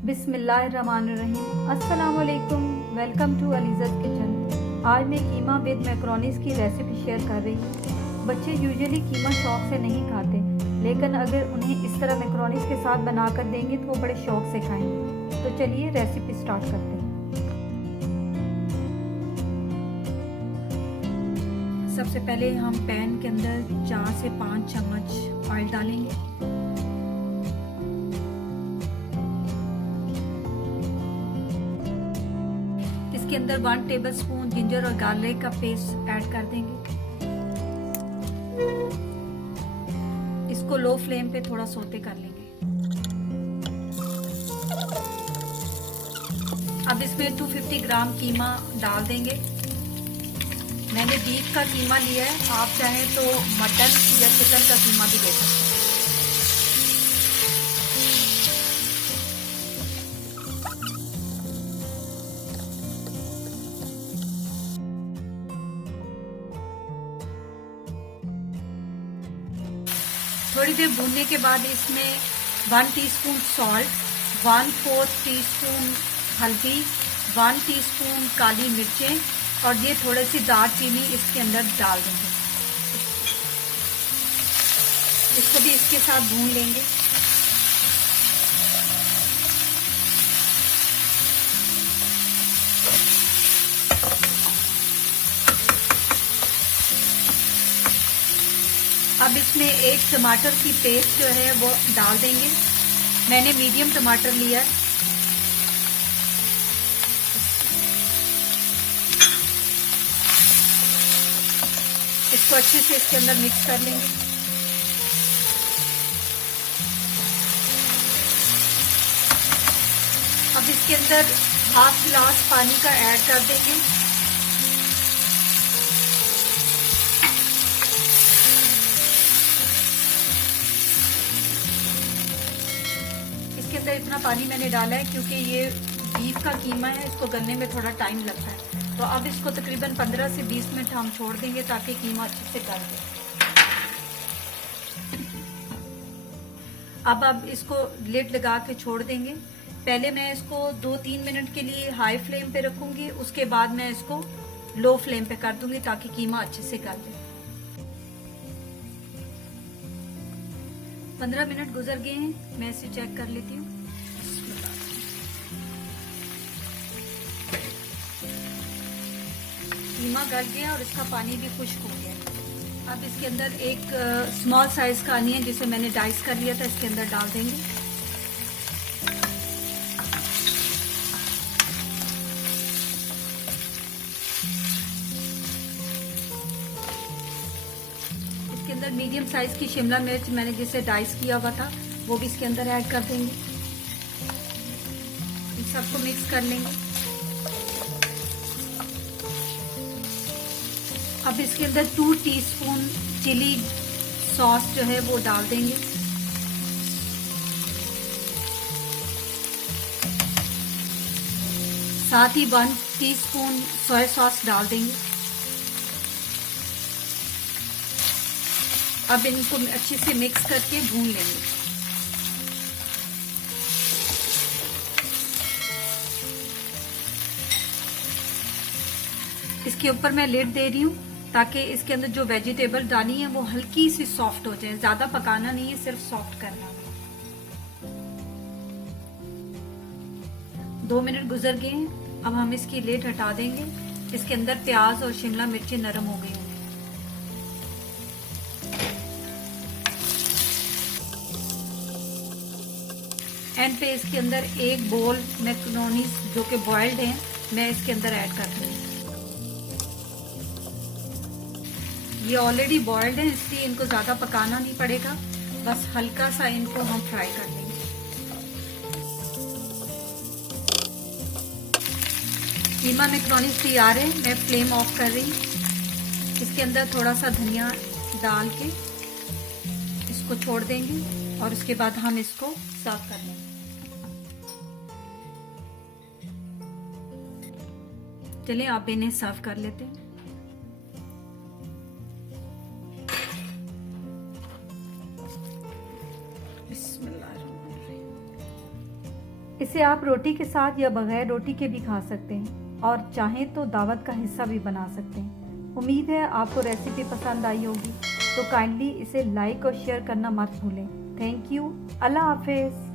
बिस्मिल्लाहिर्रहमानिर्रहीम। अस्सलामुअलैकुम। Welcome to Aliza's kitchen. आज मैं कीमा विद मैक्रोनीस की रेसिपी शेयर कर रही हूँ। बच्चे यूजुअली कीमा शौक से नहीं खाते, लेकिन अगर उन्हें इस तरह मैक्रोनीस के साथ बनाकर देंगे तो वो बड़े शौक से खाएंगे। तो चलिए रेसिपी स्टार्ट करते हैं। सबसे पहले हम पैन के अंदर 4 से 5 चम्मच ऑयल डालेंगे। इसके अंदर 1 टेबलस्पून जिंजर और गार्लिक का पेस्ट ऐड कर देंगे। इसको लो फ्लेम पे थोड़ा सोते कर लेंगे। अब इसमें 250 ग्राम कीमा डाल देंगे। मैंने बीफ का कीमा लिया है, आप चाहें तो मटन या चिकन का कीमा भी ले सकते हैं। थोड़ी देर भूनने के बाद इसमें 1 टीस्पून सॉल्ट, 1/4 टीस्पून हल्दी, 1 टीस्पून काली मिर्चें और ये थोड़ी सी दालचीनी इसके अंदर डाल देंगे। इसको भी इसके साथ भून लेंगे। अब इसमें एक टमाटर की पेस्ट जो है वो डाल देंगे। मैंने मीडियम टमाटर लिया है। इसको अच्छे से इसके अंदर मिक्स कर लेंगे। अब इसके अंदर हाफ गिलास पानी का ऐड कर देंगे। इसके अंदर इतना पानी मैंने डाला है क्योंकि ये बीफ का कीमा है, इसको गलने में थोड़ा टाइम लगता है। तो अब इसको तकरीबन 15 से 20 मिनट हम छोड़ देंगे ताकि कीमा अच्छे से गल जाए। अब इसको लिड लगा के छोड़ देंगे। पहले मैं इसको 2-3 मिनट के लिए हाई फ्लेम पे रखूंगी, उसके बाद मैं इसको लो फ्लेम पे कर दूंगी ताकि कीमा अच्छे से गल जाए। 15 मिनट गुजर गए हैं, मैं इसे चेक कर लेती हूँ। कीमा गल गया और इसका पानी भी खुश्क हो गया। अब इसके अंदर एक स्मॉल साइज का अनियन जिसे मैंने डाइस कर लिया था इसके अंदर डाल देंगे। इसके अंदर मीडियम साइज की शिमला मिर्च मैंने जिसे डाइस किया हुआ था वो भी इसके अंदर ऐड कर देंगे। इन सबको मिक्स कर लेंगे। अब इसके अंदर 2 टीस्पून चिली सॉस जो है वो डाल देंगे। साथ ही 1 टीस्पून सोया सॉस डाल देंगे। अब इनको अच्छे से मिक्स करके भून लेंगे। इसके ऊपर मैं लिड दे रही हूँ ताकि इसके अंदर जो वेजिटेबल डाली है वो हल्की सी सॉफ्ट हो जाए। ज्यादा पकाना नहीं है, सिर्फ सॉफ्ट करना है। 2 मिनट गुजर गए हैं। अब हम इसकी लिड हटा देंगे। इसके अंदर प्याज और शिमला मिर्ची नरम हो गई होंगी। एंड पे इसके अंदर एक बोल मैक्रोनीस जो कि बॉइल्ड है मैं इसके अंदर ऐड कर दूंगी। ये ऑलरेडी बॉइल्ड है इसलिए इनको ज्यादा पकाना नहीं पड़ेगा, बस हल्का सा इनको हम फ्राई कर लेंगे। कीमा मैक्रोनीस तैयार है। मैं फ्लेम ऑफ कर रही हूँ। इसके अंदर थोड़ा सा धनिया डाल के इसको छोड़ देंगे और उसके बाद हम इसको सर्व कर लेंगे। चलिए आप इन्हें सर्व कर लेते हैं। इसे आप रोटी के साथ या बगैर रोटी के भी खा सकते हैं और चाहें तो दावत का हिस्सा भी बना सकते हैं। उम्मीद है आपको रेसिपी पसंद आई होगी, तो काइंडली इसे लाइक और शेयर करना मत भूलें। Thank you. अल्लाह हाफिज़।